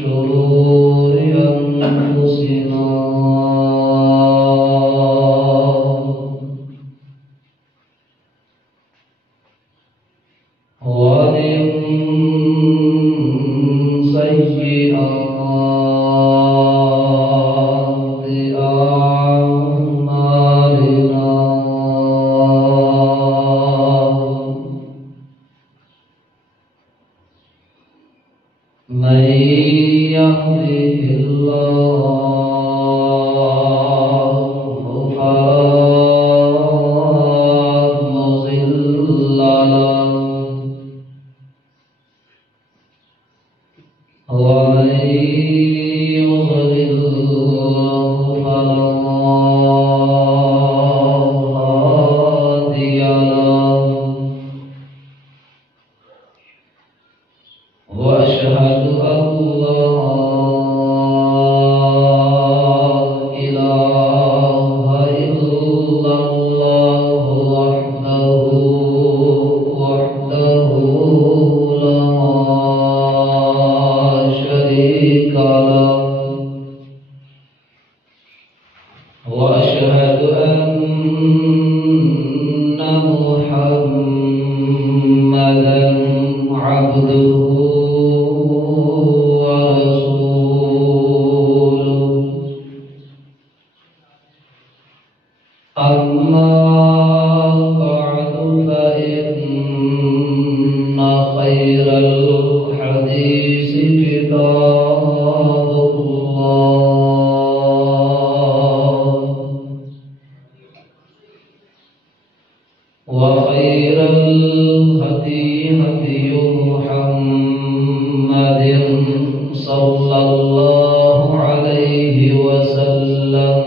شرور أنفسنا ومن سيئات أعمالنا من يهده الله فلا مضل له ومن يضلل فلا هادي له وأشهد أن لا إله إلا الله وحده لا شريك له وأشهد أن محمدا عبده ورسوله أما بعد فإن خير الحديث كتاب الله وخير الهدي هدي محمد صلى الله عليه وسلم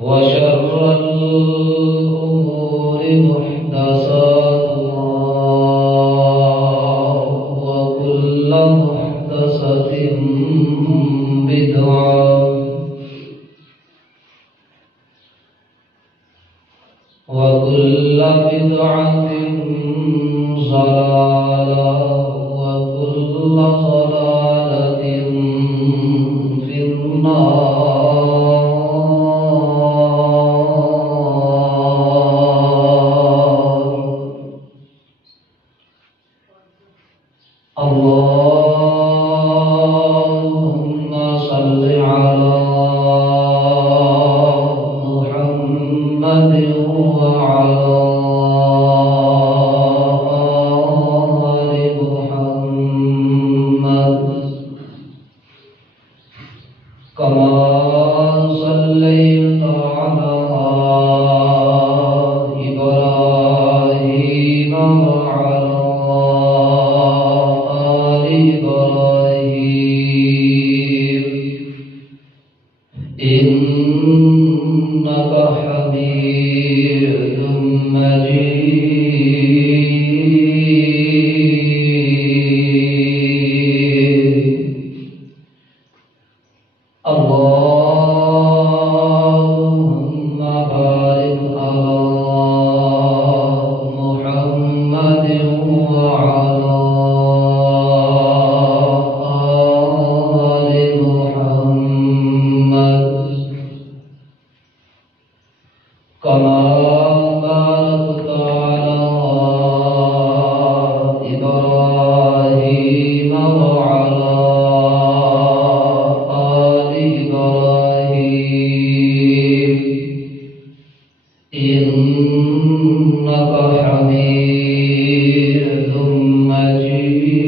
وشر الأمور محدثاتها وكل محدثة بدعة وكل بدعة ضلالة وكل ضلالة في النار. اللهم صل على محمد وعلى آل محمد كما صليت على إبراهيم وعلى آل إبراهيم إنك حميد مجيد. اللهم بارك على محمد وعلى آل محمد كما باركت على إبراهيم وعلى آل إبراهيم إنك حميد مجيد.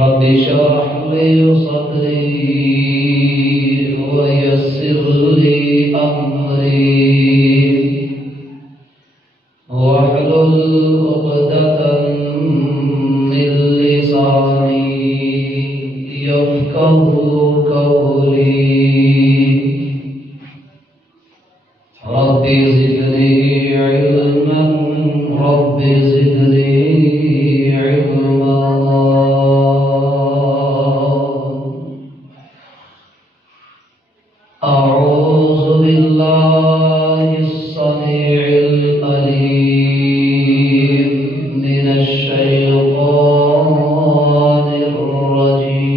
رب اشرح لي صدري ويسر لي أمري واحلل عقدة من لساني يفقهوا قولي. رب زدني علما رب زدني علما. أعوذ بالله السميع العليم من الشيطان الرجيم.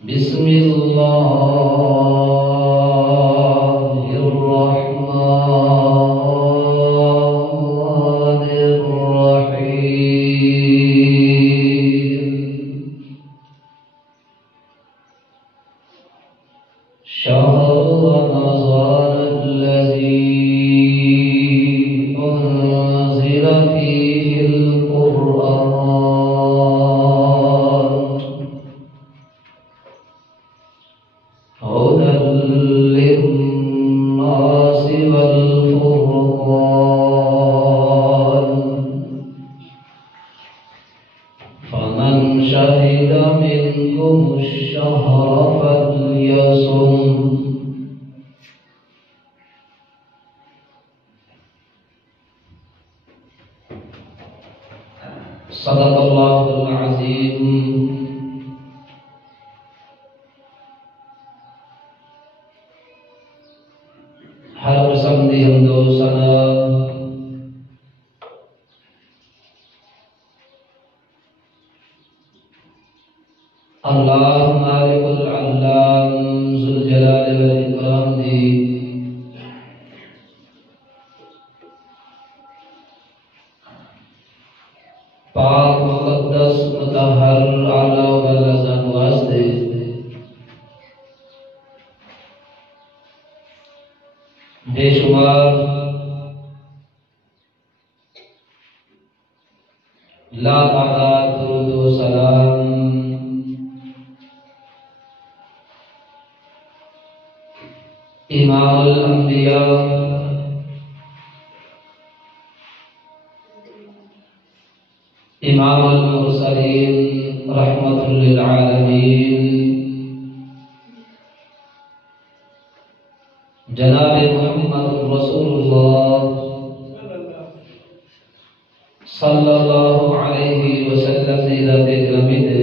بسم الله الرحمن الرحيم. شهر رمضان الذي أنزل فيه القرآن هدى للناس والفرقان، فمن شهد منكم الشهر فليصم. صدق الله العظيم. ہر قسم دی حمد و ثنا اللہ مالک العلام ذوالجلال والاکرام دی پاک مقدس مطہر اعلی و بلند واسطے بے شمار لا تعداد درود و سلام امام الانبیاء امام المرسلین رحمت للعالمین جناب محمد رسول اللہ صلی اللہ علیہ وسلم نے ذات گرامی دے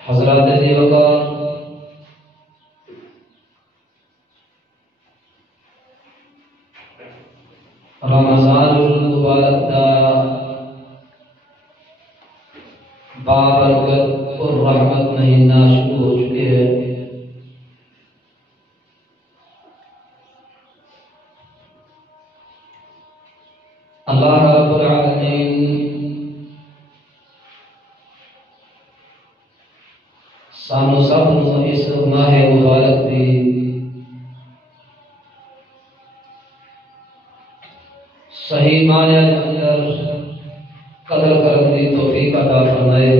حضرات دی وقار رمضان المبارک دا بابرکت اور رحمت مہینہ شروع ہو چکے ہیں. اللہ رب العالمین سانو سب نو اس ماہ مبارک دی صحیح معنی اندر قدر کرنے کی توفیق عطا فرمائے.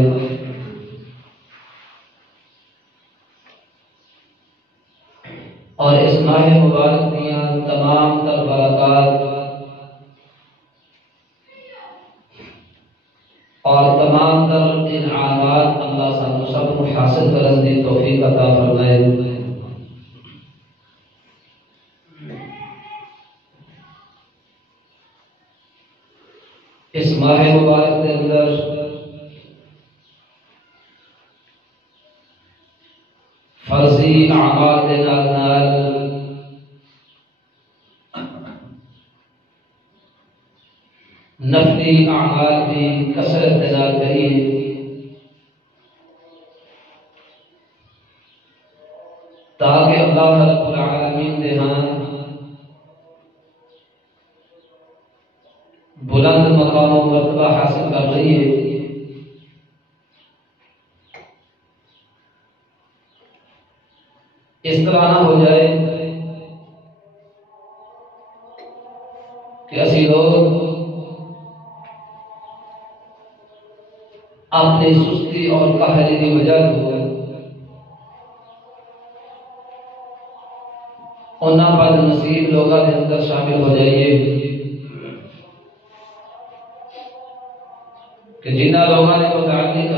اور اس ماہ مبارک دیاں تمام تر برکات اور تمام تر انعامات اللہ سانو سب کو حاصل کرنے کی توفیق عطا فرمائے. اس ماہ مبارک کے اندر فرضی اعمال کے نال نفلی اعمال کی کثرت کے نال کریے تاکہ اللہ رب العالمین دے ہاں بلند مقام و مرتبہ حاصل کر رہی ہے. اس طرح نہ ہو جائے کہ اسی لوگ اپنی سستی اور کاہلی کی وجہ تو انہاں بد نصیب لوگوں کے اندر شامل ہو جائیے کہ جنہ لوگوں نے متعلق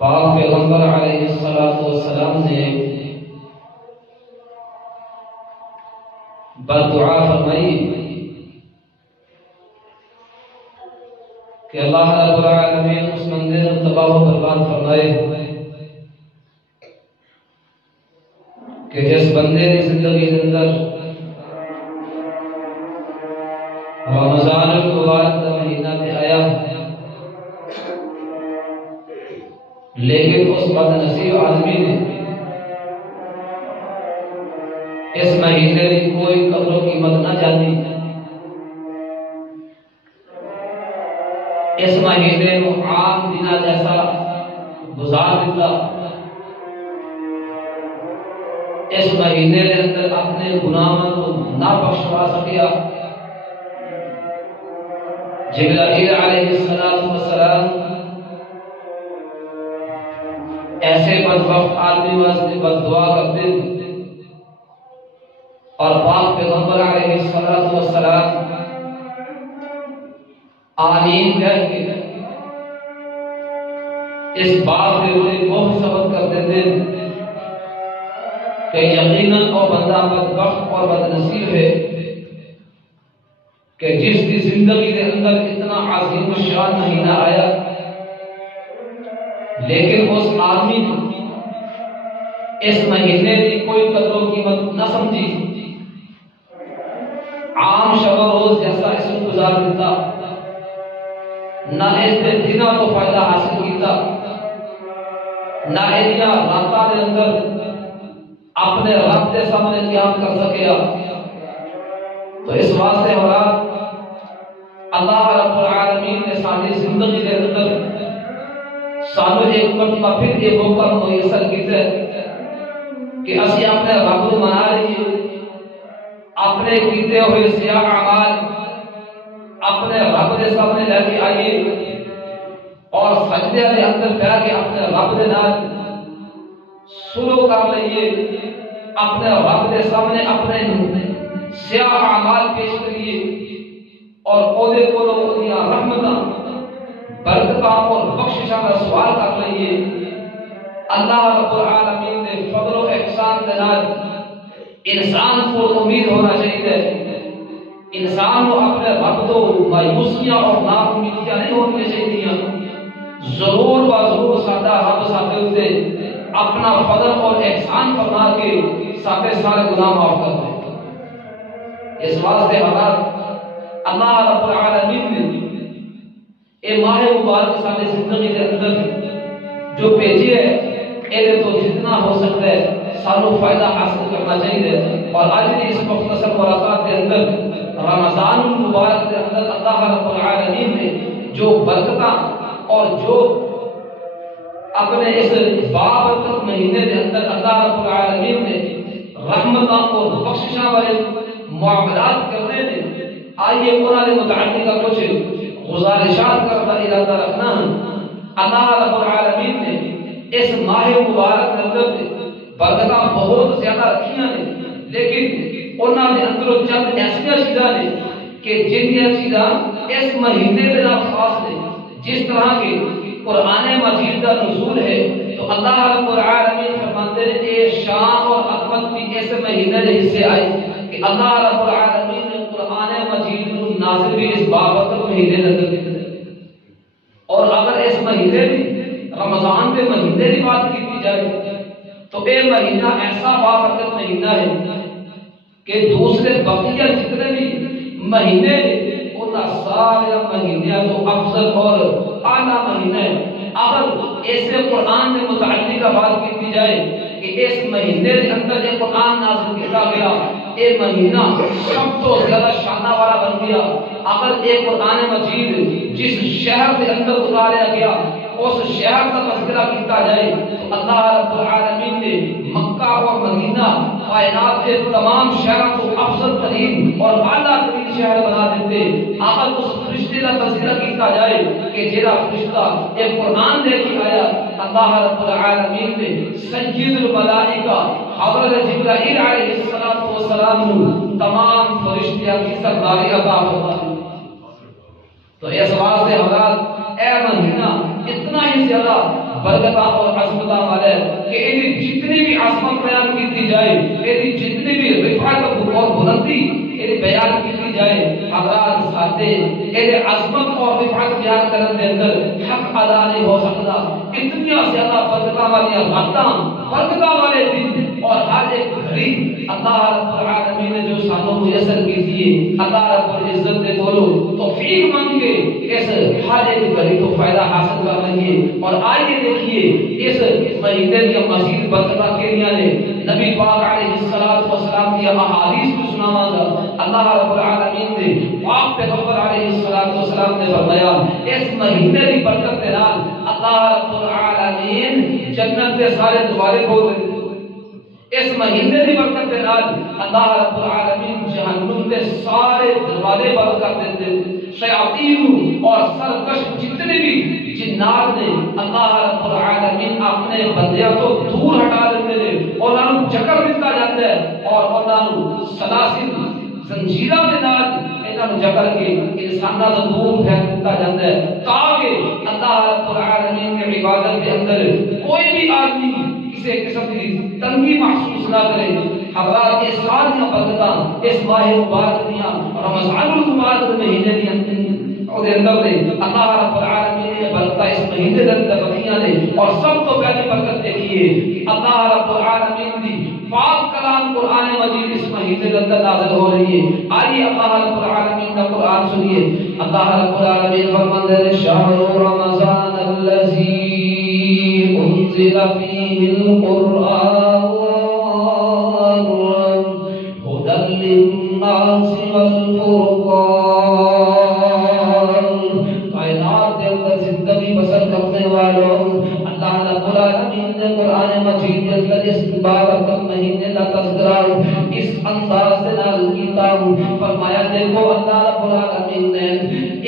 پاک پیغمبر علیہ الصلوۃ والسلام نے بددعا فرمائی کہ اللہ رب العالمین اس بندے کو تباہ و برباد فرمائے کہ جس بندے کی زندگی کے اندر رمضان المبارک کا مہینہ میں آیا لیکن اس بد نصیب آدمی نے اس مہینے کی کوئی قدر و قیمت نہ جانی، اس مہینے کو عام دن جیسا گزار دیتا، اس مہینے کے اندر اپنے گناہوں کو نہ بخشوا سکیا۔ جبرائیل علیہ السلام ایسے بدبخت آدمی واسطے بد دعا کرتے اور پاک پیغمبر علیہ السلام آمین کہہ کے اس بات پہ انہیں بہت ثبت کر دیتے کہ یقیناً وہ بندہ بدبخت اور بدنصیب ہے کہ جس کی زندگی کے اندر اتنا عظیم الشان مہینہ آیا لیکن اس آدمی کو اس مہینے کی کوئی قدر و قیمت نہ سمجھی، عام شب و روز جیسا اس کو گزار دیتا، نہ اس نے دنوں کو فائدہ حاصل کیتا، نہ ایدیاں راتاں دے اندر اپنے رب کے سامنے قیام کر سکیا۔ تو اس واسطے اولاد اللہ رب العالمین نے ساری زندگی کے اندر سانو ایک مرتبہ پھر یہ موقع میسر کیتا ہے کہ اسی اپنے رب کو منا لیے، اپنے کیتے ہوئے سیاہ اعمال اپنے رب کے سامنے لے کے آئیے اور سجدے کے اندر بیٹھ کے اپنے رب کے نال سلو کر لئیے، اپنے رب کے سامنے اپنے سیاہ اعمال پیش کریے اور اودے کو اودیاں رحمتاں برکتاں اور بخششاں کا سوال کر لئیے۔ اللہ رب العالمین نے فضل و احسان کے نال انسان کو امید ہونا چاہیے، انسان کو اپنے رب تو مایوسیاں اور ناامیدیاں نہیں ہونی چاہیے، ضرور و ضرور سادہ رب ساتھ ہوتے اپنا فضل اور احسان فرما کے ساتھ سارے گناہ معاف کر دے۔ اس واسطے اللہ رب العالمین نے اے ماہ مبارک ساری زندگی کے اندر جو بھیجی ہے اے تو جتنا ہو سکتا ہے سانو فائدہ حاصل کرنا چاہیے، اور آج کی اس مختصر ملاقات کے اندر رمضان المبارک کے اندر اللہ رب العالمین نے جو برکتاں اور جو اپنے اس بابرکت مہینے کے اندر اللہ رب العالمین نے رحمتاں اور بخششاں والے معاملات کرنے نے، آئیے انہوں نے متعلقہ کچھ گزارشات کرتا ارادہ رکھنا ہے۔ اللہ رب العالمین نے اس ماہ مبارک کے اندر برکتاں بہت زیادہ رکھیاں نے، لیکن انہوں نے اندروں چند ایسیاں چیزاں نے کہ جن چیزاں اس مہینے کے نام خاص نے، جس طرح کے قرآن مجید کا نزول ہے تو اللہ رب العالمین فرماتے ہیں اے شان اور عظمت بھی اس مہینے کے حصے آئی کہ اللہ رب العالمین نے قرآن مجید کو نازل بھی اس بابرکت مہینے کے اندر کیا۔ اور اگر اس مہینے کی رمضان کے مہینے کی بات کی جائے تو یہ مہینہ ایسا بابرکت مہینہ ہے کہ دوسرے بقیہ جتنے بھی مہینے انہاں سارے مہینے تو افضل اور اعلیٰ مہینہ ہے۔ اگر ایسے قرآن کے متعلق بات کی جائے کہ اس مہینے کے اندر یہ قرآن نازل کیا گیا، یہ مہینہ سب تو زیادہ شانہ والا بن گیا۔ اگر یہ قرآن مجید جس شہر کے اندر اتاریا گیا اس شہر کا تذکرہ کیتا جائے تو اللہ رب العالمین نے مکہ اور مدینہ کائنات کے تمام شہروں کو افضل ترین اور اعلیٰ ترین شہر بنا دیتے۔ اگر اس فرشتے کا تذکرہ کیتا جائے کہ جیڑا فرشتہ ایک قرآن لے کے آیا، اللہ رب العالمین نے سید الملائکہ حضرت جبرائیل علیہ السلام تمام فرشتیاں کی سرداری عطا فرما دی۔ تو اس واسطے حضرات اے مہینہ اتنا ہی زیادہ برکتاں اور عظمتاں والے کہ ایدی جتنی بھی عظمت بیان کی جائے، ایدی جتنی بھی رفعت اور بلندی ایدی بیان کی جائے، حضرات ساتھے ایدی عظمت اور رفعت بیان کرنے کے اندر حق ادا نہیں ہو سکتا۔ اتنی زیادہ برکتاں والی راتاں، برکتاں والے دن اور ہر ایک گھڑی اللہ رب العالمین نے جو سانوں میسر کی تھی، اللہ رب العزت نے بولو توفیق مانگے اس ہر ایک گھڑی کو فائدہ حاصل کر لیں۔ اور آئیے دیکھیے اس مہینے کی مزید برکتاں کے لیے نبی پاک علیہ السلام کی احادیث کو سناوا گا۔ اللہ رب العالمین نے پاک پیغمبر علیہ السلام نے فرمایا اس مہینے کی برکت کے نال اللہ رب العالمین جنت کے سارے دروازے کھول دیتے، اس مہینے کی برکت کے نال اللہ رب العالمین جہنم کے سارے دروازے بند کر دیتے۔ شیاطین اور سرکش جتنے بھی جنات نے اللہ رب العالمین اپنے بندیاں کو دور ہٹا دیتے ہیں، انہاں نوں جکڑ دتا جاتا ہے اور انہاں نوں سلاسل زنجیراں دے نال انہاں نوں جکڑ کے انساناں تو دور پھینک دتا جاتا ہے تاکہ اللہ رب العالمین کی عبادت کے اندر کوئی بھی آدمی کسی قسم کی تنگی محسوس نہ کرے۔ حضرات اس سال کی برکتاں اس ماہ مبارک دیاں رمضان المبارک مہینے دی اور اندر نے اللہ رب العالمین نے برکتاں اس مہینے دے اندر رکھیاں نے۔ اور سب تو پہلی برکت دیکھیے اللہ رب العالمین دی پاک کلام قرآن مجید اس مہینے کے اندر نازل ہو رہی ہے۔ آئیے اللہ رب العالمین کا قرآن سنیے۔ اللہ رب العالمین فرماتے ہیں شہر رمضان الذی انزل فیہ القرآن ہدی للناس والفرقان۔ کائنات کے اندر زندگی بسر کرنے والوں اللہ رب العالمین نے قرآن مجید کے اندر اس مبارک مہینے کا تذکرہ اس انداز سے نازل کیتا۔ فرمایا دیکھو اللہ رب العالمین نے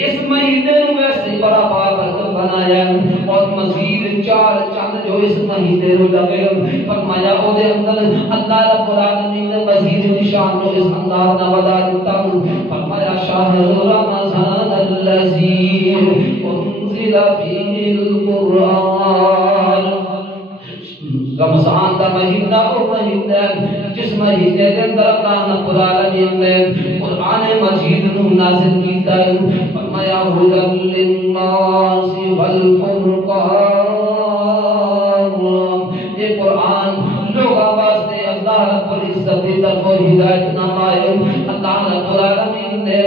اس مہینے کو ویسے بڑا بابرکت بنایا اور مزید چار چاند جو اس مہینے کو لگے۔ فرمایا او دے اندر اللہ رب العالمین نے مزید نشان جو اس انداز نہ بتا دیتا۔ فرمایا شہر رمضان الذی انزل فیہ القرآن۔ رمضان کا مہینہ وہ مہینہ جس مہینے کے اندر اللہ رب العالمین نے قرآن مجید نو نازل کیتا ہے۔ فرمایا ہدی للناس والفرقان۔ یہ قرآن لوگوں واسطے اللہ رب العزت کی طرف ہدایت نامہ ہے۔ اللہ رب العالمین نے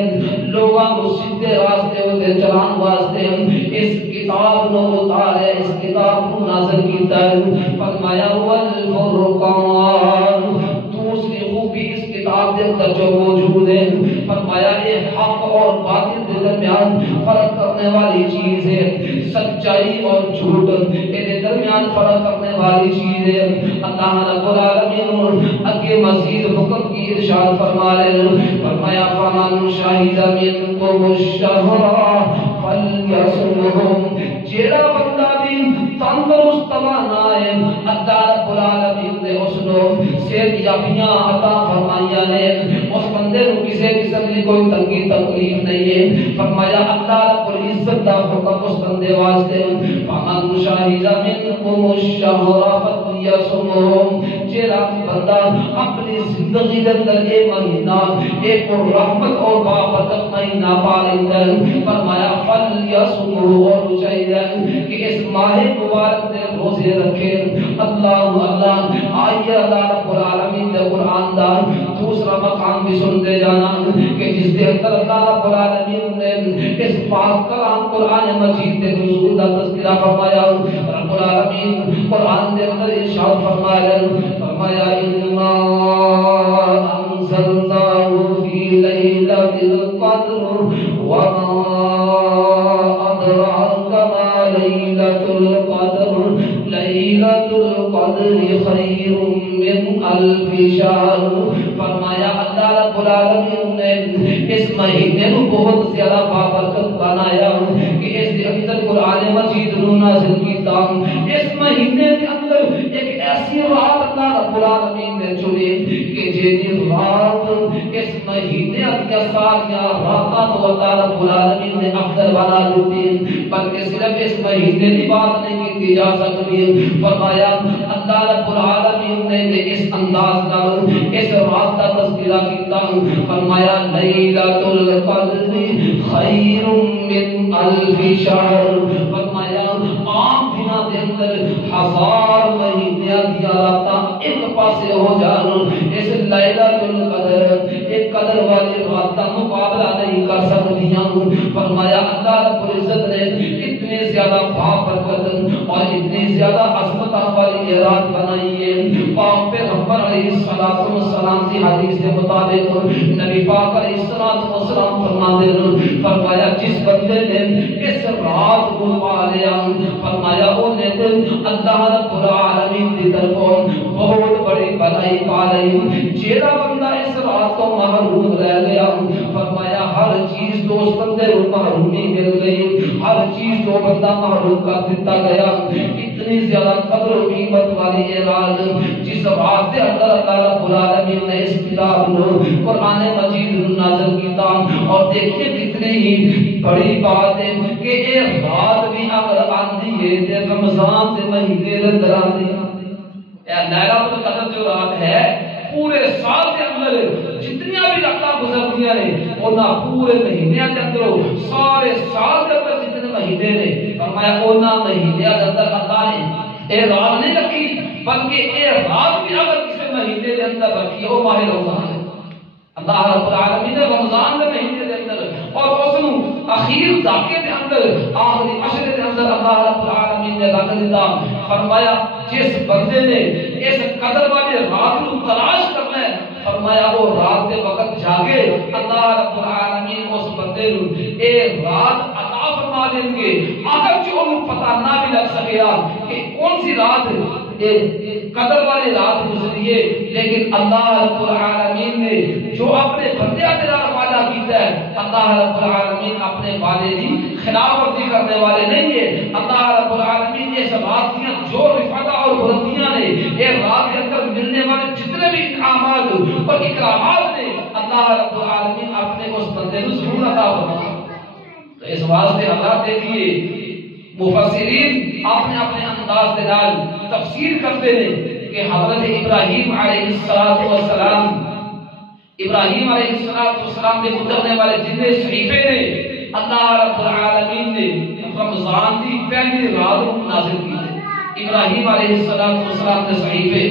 لوگوں کو سیدھے راستے تے چلان واسطے اس کتاب نو اتارے، اس کتاب کو نازل کیتا ہے۔ فرمایا والفرقان۔ دوسری خوبی اس کتاب کے اندر جو موجود ہے، فرمایا یہ حق اور باطل کے درمیان فرق کرنے والی چیز ہے، سچائی اور جھوٹ کے درمیان فرق کرنے والی چیز ہے۔ اللہ رب العالمین اگے مزید حکم کی ارشاد فرما رہے ہیں۔ فرمایا فمن شہد منکم الشہر فلیصمہ۔ جیڑا بندہ بھی تندرست بنا ہے اللہ رب العالمین نے اس کو صحت یابیاں عطا فرمائیاں نے، اس بندے کو کسی قسم کی کوئی تنگی تکلیف نہیں ہے۔ فرمایا اللہ رب العزت کا حکم اس بندے واسطے فمن شہد منکم الشہر فلیصمہ۔ جیڑا بندہ اپنی زندگی کے اندر یہ مہینہ ایک رحمت اور بابرکت مہینہ پا لیتا ہے، فرمایا فلیصمہ، اور چاہیے کہ اس ماہ مبارک میں روزے رکھے۔ اللہ آئیے اللہ رب العالمین کے قرآن دا دوسرا مقام بھی سنتے جانا کہ جس کے اندر اللہ رب العالمین نے اس پاک کلام قرآن مجید کے نزول کا تذکرہ فرمایا۔ رب العالمین قرآن کے اندر ارشاد فرمایا انا انزلناہ فی لیلۃ القدر وما ادراک ما لیلۃ القدر لیلۃ القدر خیر من الف شہر۔ فرمایا اللہ رب العالمین نے اس مہینے کو بہت زیادہ بابرکت بنایا کہ اس کے اندر قرآن مجید نو نازل کیتا۔ اس مہینے کے اندر ایک ایسی رات اللہ رب العالمین نے چنی کہ جی رات اس مہینے کے ساتھ یا راتاں تو اللہ رب العالمین نے افضل بنا دیتی بلکہ صرف اس مہینے کی بات نہیں کی جا سکتی فرمایا اللہ رب العالمین نے اس انداز کا اس رات کا تذکرہ کیا فرمایا لیلۃ القدر خیر من الف شہر فرمایا عام دنوں کے اندر ہزار مہینے کی راتاں ایک پاسے ہو جان اس لیلۃ القدر ایک قدر والی رات کا مقابلہ نہیں کر سکتیاں فرمایا اللہ رب العزت نے اتنے زیادہ بابرکت اور اتنی زیادہ عظمت والی یہ رات بنائی ہے پاک پیغمبر علیہ الصلوۃ والسلام کی حدیث کے مطابق نبی پاک علیہ الصلوۃ والسلام فرماتے ہیں فرمایا جس بندے نے اس رات کو پا لیا فرمایا وہ نے اللہ رب العالمین کی طرف بہت بڑی بھلائی پا لی جیڑا بندہ اس رات کو محروم رہ گیا فرمایا ہر چیز تو اس بندے کو محرومی مل گئی ہر چیز تو بندہ محروم کر دیتا گیا اتنی زیادہ قدر و قیمت والی یہ رات جس رات کے اندر اللہ رب العالمین نے اس کتاب کو قرآن مجید نازل کیا اور دیکھیے کتنی ہی بڑی بات ہے کہ یہ رات بھی اگر آندی ہے رمضان کے مہینے کے اندر آندی لیلۃ القدر جو رات ہے پورے سال کے اندر جتنی بھی راتاں گزرتی ہیں اونا پورے مہینے کے اندر سارے سال کے اندر جتنے مہینے نے فرمایا اونا مہینے کے اندر اللہ نے اے رات نہیں رکھی بلکہ اے رات بھی اگر کسی مہینے کے اندر رکھی وہ ماہ رمضان ہے اللہ رب العالمین نے رمضان کے مہینے کے اندر اور اس نو اخیر داکے کے اندر آخری عشرے کے اندر اللہ رب العالمین نے رکھ دیتا فرمایا جس بندے نے اس قدر والی رات کو تلاش کرنا ہے فرمایا وہ رات کے وقت جاگے اللہ رب العالمین اس بندے کو اے رات عطا فرما دیں گے اگر جو انہوں پتہ نہ بھی لگ سکیا کہ کون سی رات قدر والی رات گزری ہے لیکن اللہ رب العالمین نے جو اپنے بندے کے وعدہ کیتا ہے اللہ رب العالمین اپنے وعدے کی خلاف ورزی کرنے والے نہیں ہے اللہ رب العالمین یہ سب باتیں جو رفعت اور بلندیاں نے یہ رات کے اندر ملنے والے جتنے بھی انعامات اور اکرامات نے اللہ رب العالمین اپنے اس بندے کو ضرور عطا فرمائے تو اس واسطے اللہ دیکھیے مفسرین اپنے اپنے انداز کے نال تفسیر کرتے ہیں کہ حضرت ابراہیم علیہ السلام ابراہیم علیہ السلام کے گزرنے والے جتنے صحیفے نے اللہ رب العالمین نے رمضان کی پہلی رات کو نازل کی ابراہیم علیہ السلام کے صحیفے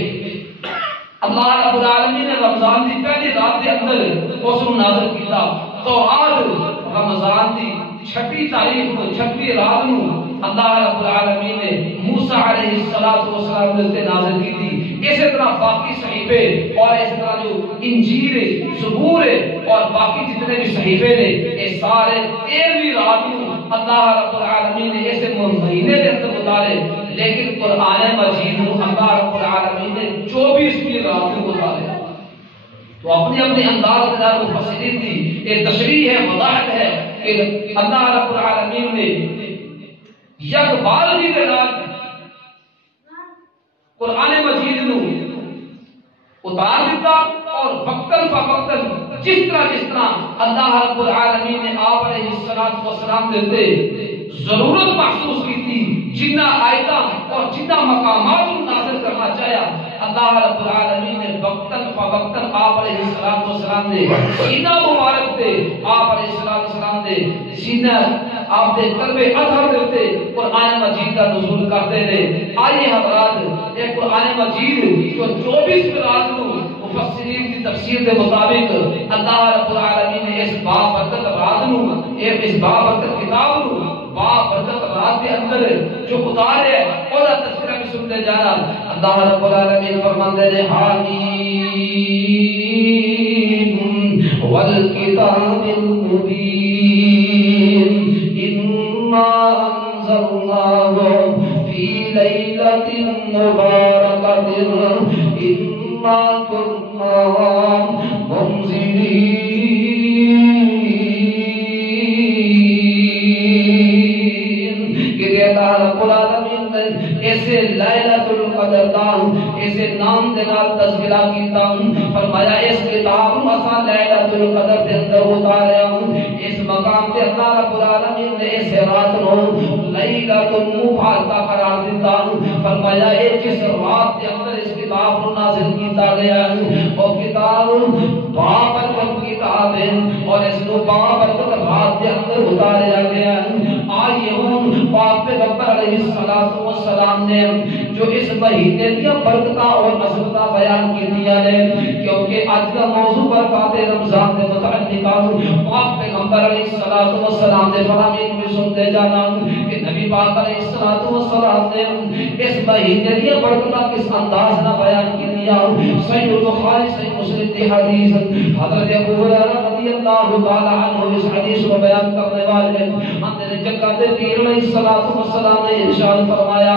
اللہ رب العالمین نے رمضان کی پہلی رات کے اندر اس کو نازل کیا تو آج رمضان کی چھٹی تاریخ کو چھٹی رات کو اللہ رب العالمین نے موسیٰ علیہ السلام سے نازل کی تھی اسی طرح باقی صحیفے اور اسی طرح جو انجیل زبور اور باقی جتنے بھی صحیفے نے یہ سارے 13ویں رات کو اللہ رب العالمین نے ایسے مہینے کے اندر اتارے لیکن قرآن مجید کو اللہ رب العالمین نے 24ویں رات کو اتارے تو اپنے اپنے انداز کے ساتھ مفسرین کی یہ تشریح ہے وضاحت ہے کہ اللہ رب العالمین نے یک بالغی کے ساتھ قرآن مجید نو اتار دیتا اور وقتاً فوقتاً جس طرح اللہ رب العالمین نے آپ علیہ السلام دیتے ضرورت محسوس کی تھی جنہ آیتاں اور جنہ مقامات کو نازل کرنا چاہیا اللہ رب العالمین نے وقتاً فوقتاً آپ علیہ السلام دے سینہ مبارک دے آپ علیہ السلام دے سینہ آپ دے قلب اطہر دیتے قرآن مجید کا نزول کرتے تھے آئیے حضرات یہ قرآن مجید جو 24 رات کو مفسرین کی تفسیر کے مطابق اللہ رب العالمین نے اس بابرکت رات کو اس بابرکت کتاب کو بابرکت رات کے اندر جو اتارے اور تذکرہ بھی سنتے جانا اللہ رب العالمین فرماتے ہیں حامیم والکتاب المبین في ليلة مباركة إنا كنا منذرين کہ اللہ رب العالمین نے ایسے لیلۃ القدر کرتا اسے نام دے نال تذکرہ کیتا فرمایا اس کتاب مسا لیلۃ القدر دے اندر اتاریا اس مقام تے اللہ رب العالمین نے اس رات نو لیلۃ المبارکہ قرار دیتا فرمایا اے جس رات دے اندر اس کتاب نو نازل کیتا گیا او کتاب بابرکت کتاب ہے اور اس کو بابرکت رات دے اندر اتاریا گیا آئیے ہم پاک پیغمبر علیہ الصلوۃ والسلام نے جو اس مہینے کی برکتاں اور عظمتاں بیان کی دیا ہے کیونکہ آج کا موضوع برکات رمضان سے متعلق پاک پیغمبر علیہ الصلوۃ والسلام نے فرمایا میں سنتے جانا کہ نبی پاک علیہ الصلوۃ والسلام نے اس مہینے کی برکتاں کس انداز میں بیان کی دیا صحیح بخاری صحیح مسلم کی حدیث حضرت ابو ہریرہ رضی اللہ تعالی عنہ اس حدیث کو بیان کرنے والے اندر جگہ تے پیر علیہ الصلوۃ والسلام نے ارشاد فرمایا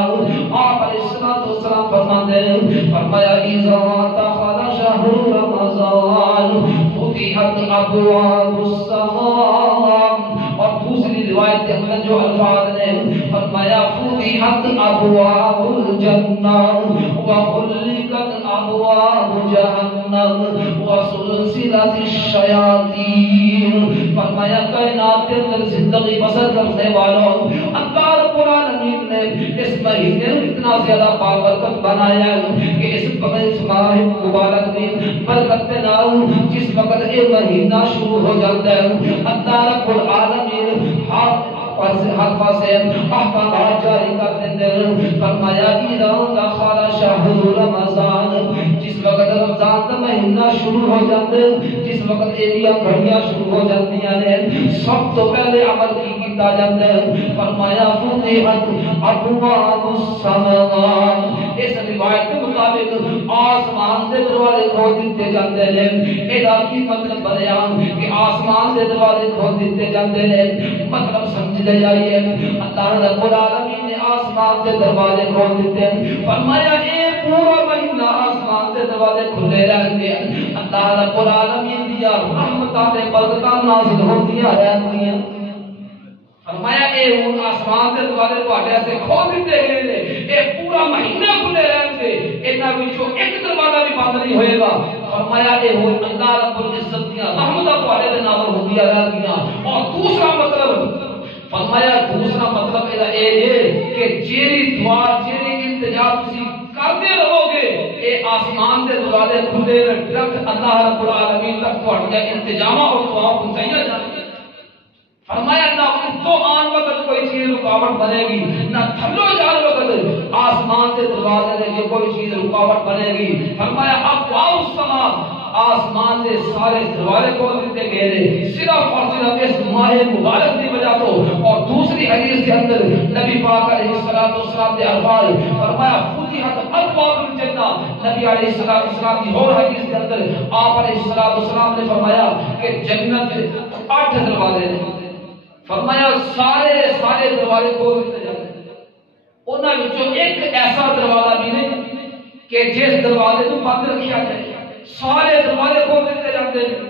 آپ علیہ الصلوۃ والسلام فرماتے ہیں فرمایا اذا دخل شهر رمضان فتحت ابواب السماء اور دوسری روایت کے اندر جو الفاظ نے فرمایا فتحت ابواب الجنہ وغلقت ابواب جہنم وسلسلت الشیاطین فرمایا کائنات کے اندر زندگی بسر کرنے والوں اللہ رب العالمین نے اس مہینے میں اتنا زیادہ بابرکت بنایا کہ اس ماہ مبارک میں برکت پہ نام جس وقت یہ مہینہ شروع ہو جاتا ہے اللہ رب العالمین ہر پاسے احکامات جاری کر دیتے ہیں فرمایا اذا دخل شهر رمضان جس وقت رمضان کا مہینہ شروع ہو جاتا ہے جس وقت ایلیاں گھڑیاں شروع ہو جاتی ہیں سب تو پہلے عمل کی کیتا جاتا ہے فرمایا فتحت ابواب السماء اس روایت کے مطابق آسمان کے دروازے کھول دیتے جاتے ہیں ادا کی مطلب بیان کہ آسمان کے دروازے کھول دیتے جاتے ہیں مطلب سمجھ لے جائیے اللہ رب العالمین نے آسمان کے دروازے کھول دیتے ہیں فرمایا اے پورا مہینہ آسمان کے دروازے کھلے رہتے ہیں اللہ رب العالمین دیا رحمتاں تے برکتاں نازل ہوندیاں رہندی ہیں فرمایا اے ان آسمان کے دروازے تواڈے سے کھول دیتے گئے اے پورا مہینہ کھلے رہندے انہاں وچوں ایک دروازہ بھی بند نہیں ہوئے گا فرمایا اے وہ اللہ رب العزت دی رحمتاں تواڈے تے نازل ہوندیاں رہندیاں اور دوسرا مطلب فرمایا دوسرا مطلب اے ہے کہ جیری دعا جیری التجا تسی کرتے رہو گے اے آسمان دے دروازے کھلے رکھ اللہ رب العالمین تک تواڈے انتظام اور دعا پہنچایا جائے فرمایا نہ تو آن وقت کوئی چیز رکاوٹ بنے گی نہ تھلو جان وقت آسمان سے دروازے سے کوئی چیز رکاوٹ بنے گی فرمایا ابواب السماء آسمان سے سارے دروازے کھول دیتے گئے صرف اور صرف اس ماہ مبارک کی وجہ تو اور دوسری حدیث کے اندر نبی پاک علیہ الصلوۃ والسلام کے الفاظ فرمایا فتحت ابواب الجنہ نبی علیہ الصلوۃ والسلام کی اور حدیث کے اندر آپ علیہ الصلوۃ والسلام نے فرمایا کہ جنت کے 8 دروازے ہیں فرمایا سارے دروازے کھول دیتے جاتے ہیں انہاں وچوں ایک ایسا دروازہ بھی نہیں کہ جس دروازے کو بند رکھا جائے سارے دروازے کھول دیتے جاتے ہیں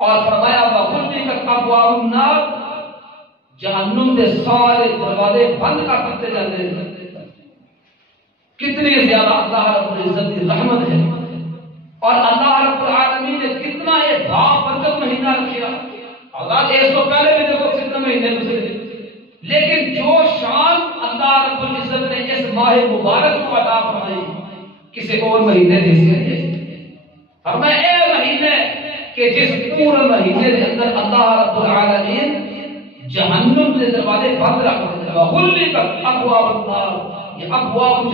اور فرمایا وَغُلِّقَتْ أَبْوَابُ النَّارِ جہنم کے سارے دروازے بند کر دیتے جاتے ہیں کتنی زیادہ اللہ رب العزت کی رحمت ہے اور اللہ رب العالمین نے کتنا یہ بابرکت مہینہ رکھا اللہ اس کو پہلے بھی دیکھو کتنے مہینے گزرے لیکن جو شان اللہ رب العزت نے اس ماہ مبارک کو عطا فرمائی کسی اور مہینے نہیں فرمایا اے مہینے کہ جس پورے مہینے کے اندر اللہ رب العالمین جہنم کے دروازے بند رکھ دیتے ہیں غلقت ابواب النار یہ ابواب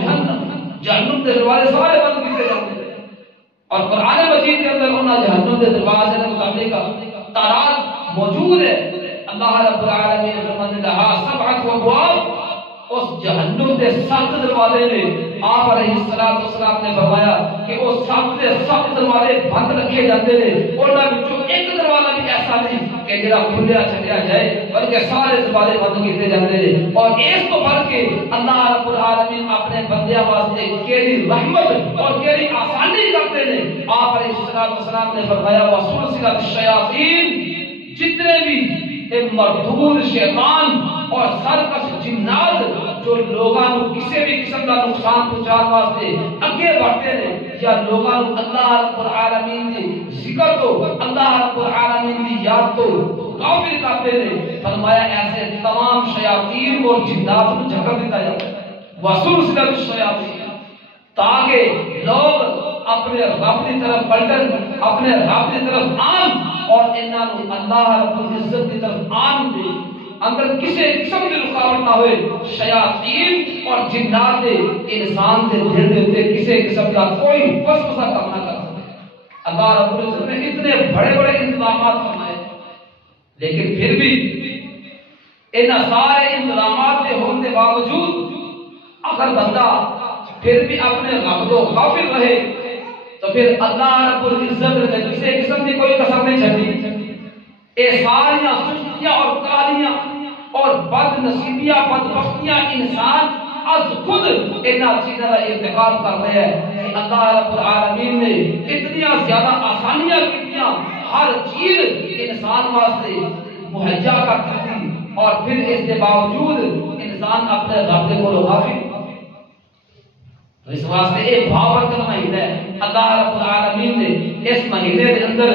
جہنم کے دروازے سارے بند کیے جاتے ہیں اور قرآن مجید کے اندر انہاں جہنم کے دروازے کے متعلق تعداد موجود ہے اللہ رب العالمین نے فرمایا لہا سبعۃ ابواب اس جہنم کے 7 دروازے نے آپ علیہ الصلوۃ والسلام نے فرمایا کہ وہ 7 دروازے بند رکھے جاتے ہیں انہاں وچوں ایک دروازہ بھی ایسا نہیں کہ جڑا کھلیا چھڈیا جائے بلکہ سارے دروازے بند کیتے جاتے ہیں اور اس تو بڑھ کے اللہ رب العالمین اپنے بندیاں واسطے کیڑی رحمت اور کیڑی آسانی کرتے ہیں آپ علیہ الصلوۃ والسلام نے فرمایا وسلسلۃ الشیاطین جتنے بھی ایک مردود شیطان اور سرکش جنات جو لوگاں نو کسی بھی قسم کا نقصان پہنچان واسطے اگے بڑھتے ہیں یا لوگاں نو اللہ رب العالمین دی ذکر تو اللہ رب العالمین دی یاد تو غافل کرتے ہیں، فرمایا ایسے تمام شیاطین اور جنات کو جھکڑ دیتا جاتا ہے وسوسۃ الشیاطین، تاکہ لوگ اپنے رب کی طرف پلٹن، اپنے رب کی طرف آن اور انہاں نو اللہ رب العزت کی طرف آن دے اگر کسی قسم کی رکاوٹ نہ ہوئے شیاطین اور جنات انسان کے دل دے تے کسی قسم کا کوئی وسوسہ کام نہ کر سکے۔ اللہ رب العزت نے اتنے بڑے بڑے انتظامات فرمائے لیکن پھر بھی ان سارے انتظامات کے ہونے کے باوجود اگر بندہ پھر بھی اپنے رب کو غافل رہے تو پھر اللہ رب العزت نے کسی قسم کی کوئی کسر نہیں چھوڑی۔ اے ساریاں سستیاں اور کالیاں اور بد نصیبیاں بدبختیاں انسان از خود انہاں چیزوں کا ارتکاب کر رہے ہیں کہ اللہ رب العالمین نے اتنی زیادہ آسانیاں کیتیاں، ہر چیز انسان واسطے مہیا کر دی اور پھر اس کے باوجود انسان اپنے رب کو غافل۔ اس واسطے ایک بابرکت مہینہ ہے، اللہ رب العالمین نے اس مہینے کے اندر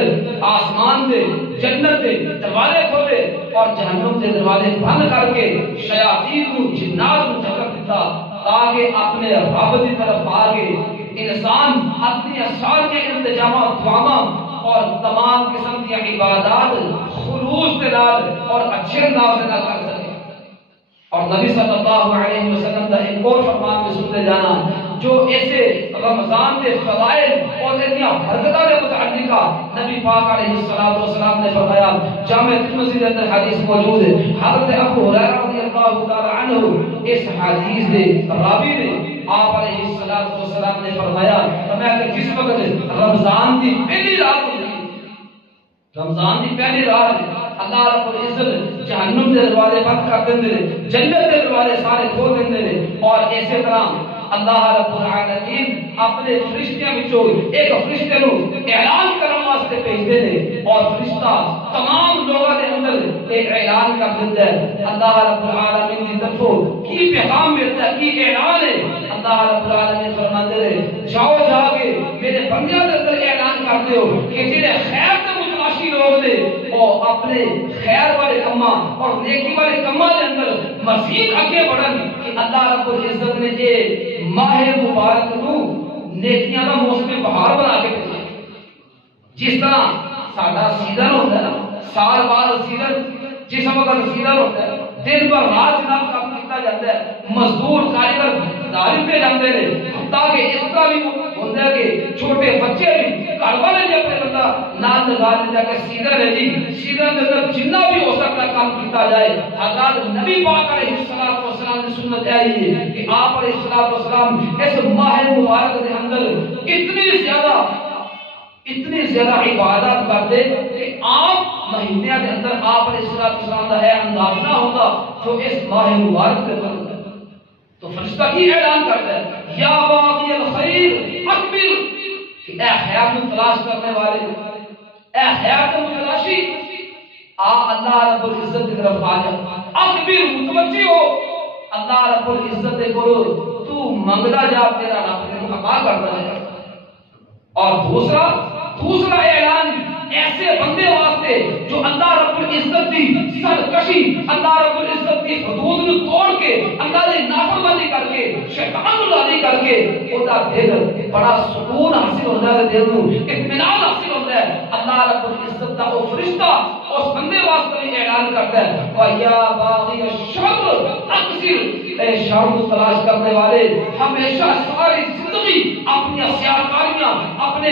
آسمان دے جنت دے دروازے کھولے اور جہنم کے دروازے بند کر کے شیاطین کو جنات کو جھکڑ دیتا تاکہ اپنے رب کی طرف آگے انسان اپنی ساری انتظامات دعاواں اور تمام قسم کی عبادات خلوص کے ساتھ اور اچھے انداز سے کر سکے۔ اور نبی صلی اللہ علیہ وسلم کا ایک اور فرمان میں سنتے جانا جو ایسے رمضان کے فضائل اور اتنی برکتوں کے متعلقہ نبی پاک علیہ السلام نے فرمایا، جامع ترمذی کے اندر حدیث موجود ہے، حضرت ابو ہریرہ رضی اللہ تعالی عنہ اس حدیث کے راوی نے آپ علیہ السلام نے فرمایا کہ جس وقت رمضان کی پہلی رات ہوتی ہے، رمضان کی پہلی رات اللہ رب العزت جہنم کے دروازے بند کر دیندے نے، جنت کے دروازے سارے کھول دیندے نے اور اسی طرح اللہ رب العالمین اپنے فرشتیاں وچوں ایک فرشتے نو اعلان کرنے واسطے بھیجدے نے اور فرشتہ تمام لوگاں دے اندر ایک اعلان کر دیندا ہے۔ اللہ رب العالمین دی طرفوں کی پیغام ملتا ہے، کی اعلان ہے۔ اللہ رب العالمین فرماندے نے جاؤ جا کے میرے بندیاں دے اندر اعلان کر دیو کہ جڑے خیر تے متلاشی لوگ نے وہ اپنے خیر والے کماں اور نیکی والے کماں دے اندر مزید آگے بڑھن کہ اللہ رب العزت نے یہ ماہ مبارک نو نیکیاں کا موسم بہار بنا کے بھیجا۔ جس طرح ساڈا سیزن ہوتا ہے سال بعد سیزن، جس وقت سیزن ہوتا ہے دن بھر رات جناب کام کیتا جاتا ہے، مزدور کاریگر ظالم پہ جاتے ہیں تاکہ اس طرح بھی ہوتا ہے کہ چھوٹے بچے بھی گھر والے بھی اپنے بندہ نال لگا دے کہ سیزن ہے جی، سیزن کے اندر جتنا بھی ہو سکتا کام کیتا جائے۔ حضرت نبی پاک علیہ السلام نے سنت ہے کہ آپ علیہ السلام اس ماہ مبارک کے اندر اتنی زیادہ عبادت کرتے کہ عام مہینے کے اندر آپ علیہ السلام کا ہے انداز نہ ہوتا جو اس ماہ مبارک کے اندر۔ تو فرشتہ کی اعلان کرتا ہے یا باغی الخیر اقبل، کہ اے خیر کو تلاش کرنے والے، اے خیر کو تلاشی آ اللہ رب العزت کی طرف آ جا، اقبل متوجہ ہو اللہ رب العزت دے کولو تو منگدا جا تیرا رب تینوں عطا کردا ہے۔ اور دوسرا اعلان ایسے بندے واسطے جو اللہ رب العزت کی سرکشی، اللہ رب العزت کی حدود کو توڑ کے اللہ کی نافرمانی کر کے شیطان راضی کر کے اودا دل بڑا سکون حاصل ہوتا ہے، دل کو اطمینان حاصل ہوتا ہے۔ اللہ رب العزت کا وہ فرشتہ اس بندے واسطے بھی اعلان کرتا ہے وَيَا بَاغِيَ الشَّرِّ أَقْصِرْ، اے شر کو تلاش کرنے والے ہمیشہ ساری زندگی اپنی سیاکاریاں اپنے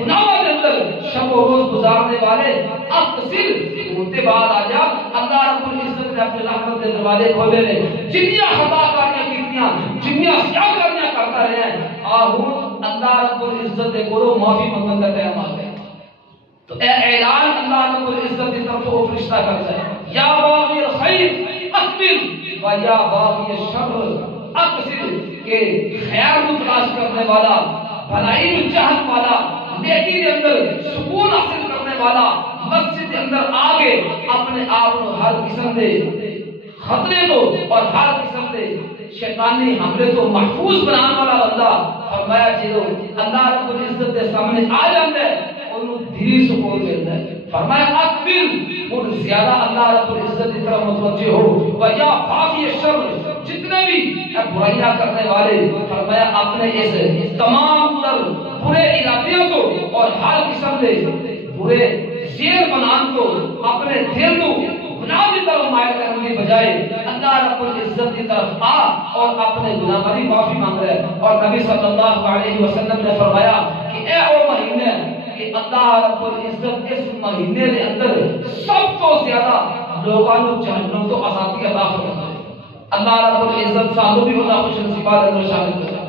گناہوں کے اندر شب و روز گزارنے والے اقصر ہوتے بعد آ جا۔ اللہ رب العزت نے اپنے رحمت کے دروازے کھولے نے، جنیاں خطا کاریاں کیتیاں، جنیاں سیاکاریاں کرتا رہے ہیں، آہون اللہ رب العزت کے کولو معافی منگن کا ٹائم آ گیا۔ تو اے اعلان اللہ رب العزت کی طرف وہ فرشتہ کرتا ہے یا باغی الخیر اقبل و یا باغی الشر اقصر، کہ خیر کو تلاش کرنے والا، بھلائی کو چاہنے والا، نیکی کے اندر سکون حاصل کرنے والا، مسجد کے اندر آ کے اپنے آپ کو ہر قسم دے خطرے کو اور ہر قسم دے شیطانی حملے تو محفوظ بنانے والا بندہ فرمایا جدو اللہ رب العزت کے سامنے آ جاتا ہے انہوں دھیری سکون ملتا ہے. فرمایا اقبل اور زیادہ اللہ رب العزت کی طرف متوجہ ہو ویا باقی شر جتنے بھی برائیاں کرنے والے فرمایا اپنے اس تمام تر برے ارادیوں کو اور ہر قسم کے برے زیر بنان کو اپنے دل کو گناہ کی طرف مائل کرنے کی بجائے اللہ رب العزت کی طرف آ اور اپنے گناہ کی معافی مانگ رہے. اور نبی صلی اللہ علیہ وسلم نے فرمایا کہ اے او مہینے کہ اللہ رب العزت اس مہینے کے اندر سب تو زیادہ لوگوں کو جہنم تو آزادی عطا فرمائے. اللہ رب العزت سانو بھی خدا خوش نصیبات اندر شامل کرے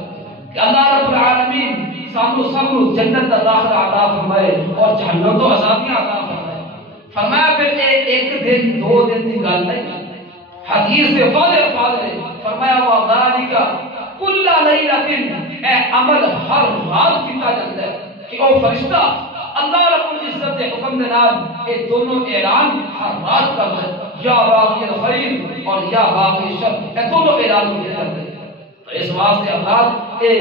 کہ اللہ رب العالمین سانو سب کو جنت کا داخلہ عطا فرمائے اور جہنم تو آزادی عطا فرمائے. فرمایا پھر ایک دن دو دن کی گل نہیں حدیث سے فاضل ہے. فرمایا وذالک کل لیلۃ اے عمل ہر رات کیتا جاتا ہے کہ او فرشتہ اللہ رب العزت کے حکم دے نال یہ دونوں اعلان ہر رات کرتا ہے یا باقی الخیر اور یا باقی الشر یہ دونوں اعلان کیے جاتے ہیں. تو اس واسطے اللہ اے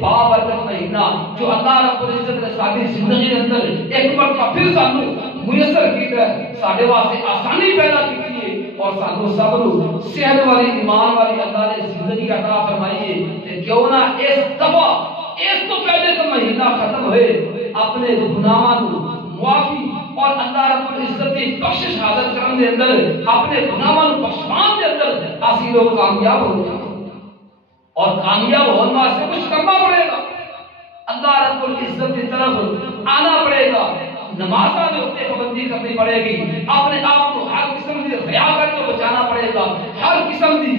بابرکت مہینہ جو اللہ رب العزت نے ساری زندگی کے اندر ایک مرتبہ پھر سانو میسر کیتا ہے سارے واسطے آسانی پیدا کی ہے اور سانو سب کو صحت والی ایمان والی اللہ نے زندگی عطا فرمائی ہے. کہ کیوں نہ اس دفعہ اس تو پہلے تو مہینہ ختم ہوئے اپنے گناہاں کو معافی اور اللہ رب العزت کی بخشش حاصل کرنے کے اندر اپنے گناہاں کو بخشوان کے اندر اسی لوگ کامیاب ہو جائیں. اور کامیاب ہونے واسطے کچھ کرنا پڑے گا اللہ رب العزت کی طرف آنا پڑے گا نمازاں کے اوپر پابندی کرنی پڑے گی اپنے آپ کو ہر قسم کی ریاکاری کو بچانا پڑے گا ہر قسم کی